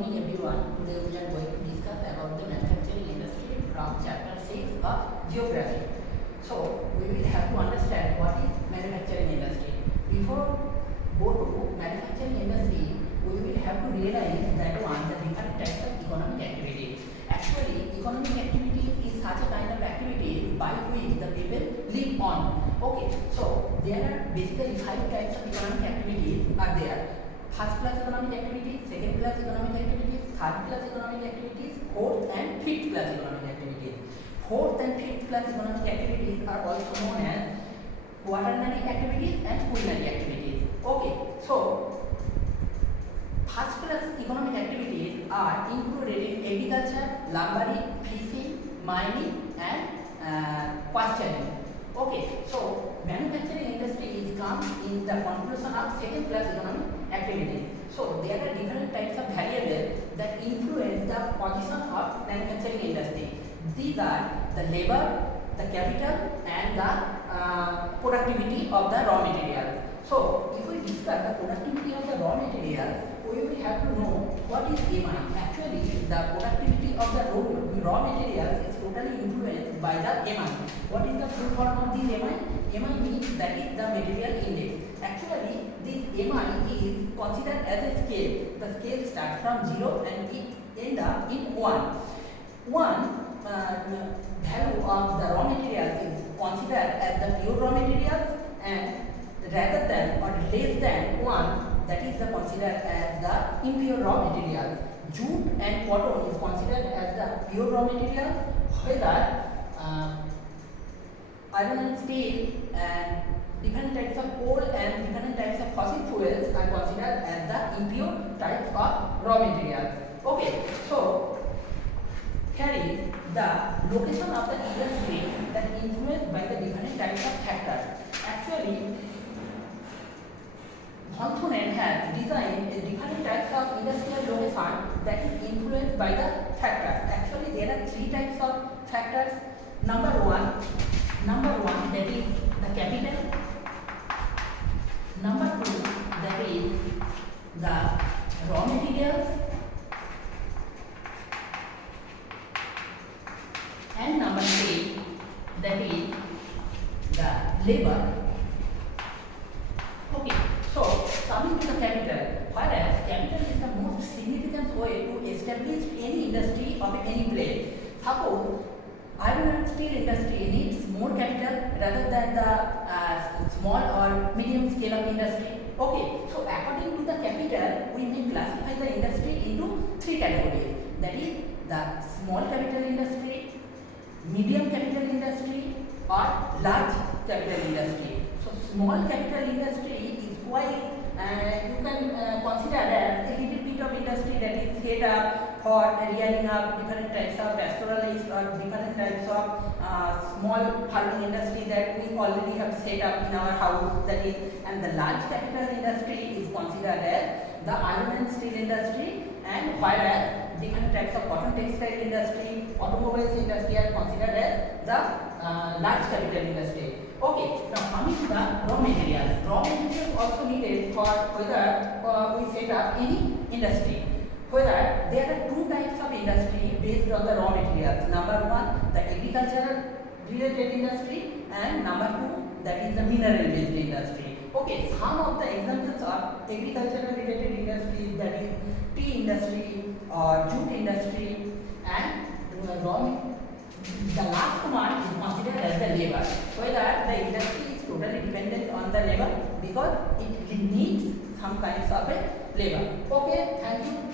morning everyone. Today we are going to discuss about the manufacturing industry from chapter 6 of geography. So we will have to understand what is manufacturing industry. Before go to manufacturing industry, we will have to realize that one the different types of economic activities. Actually, economic activities is such a kind of activity by which the people live on. Okay, so there are basically 5 types of economic activities are there. First class economic activities, second class economic activities, third class economic activities, fourth and fifth class economic activities. Fourth and fifth class economic activities are also known as quaternary activities and quinary activities. Okay, so first class economic activities are included in agriculture, lumbering, fishing, mining and pasturing. Okay, so manufacturing industry is comes in the conclusion of second class economic activity. So there are different types of variables that influence the position of manufacturing industry. These are the labor, the capital and the productivity of the raw materials. So if we discuss the productivity of the raw materials, we will have to know what is MI. Actually, the productivity of the raw materials is totally influenced by the MI. What is the full form of this MI? MI means that is the material index. Actually, this MI is considered as a scale. The scale starts from 0 and it ends up in 1. One value of the raw materials is considered as the pure raw materials, and rather than or less than 1, that is considered as the impure raw materials. Jute and cotton is considered as the pure raw materials, whether iron and steel and different types of coal and different types of fossil fuels are considered as the impure types of raw materials. Okay, so here is the location of the industry that influenced by the different types of factors. Actually, Von Thunen has designed different types of industrial location that is influenced by the factors. Actually, there are 3 types of factors. Number one that is the capital. Number 2 that is the raw materials. And number 3 that is the labor. Okay, so coming to the capital, whereas capital is the most significant way to establish any industry of any place. Suppose iron and steel industry needs more capital rather than the small or medium scale of industry. Okay, so according to the capital, we may classify the industry into 3 categories. That is the small capital industry, medium capital industry or large capital industry. So small capital industry is quite you can consider as a little bit of industry that is set up for rearing up different types of pastoralists or different types of small farming industry that we already have set up in our house. That is, and the large capital industry is considered as the iron and steel industry, and whereas different types of cotton textile industry, automobiles industry are considered as the large capital industry. Okay, now coming to the raw materials. Raw materials also needed for whether we set up any industry. Whether there are 2 types of industry based on the raw materials. Number 1, the agricultural related industry, and number 2, that is the mineral based industry. Okay, some of the examples of agricultural related industries, that is tea industry or jute industry, and the last one is considered as the labor. Whether the industry is totally dependent on the labor because it needs some kinds of a labor. Okay, thank you.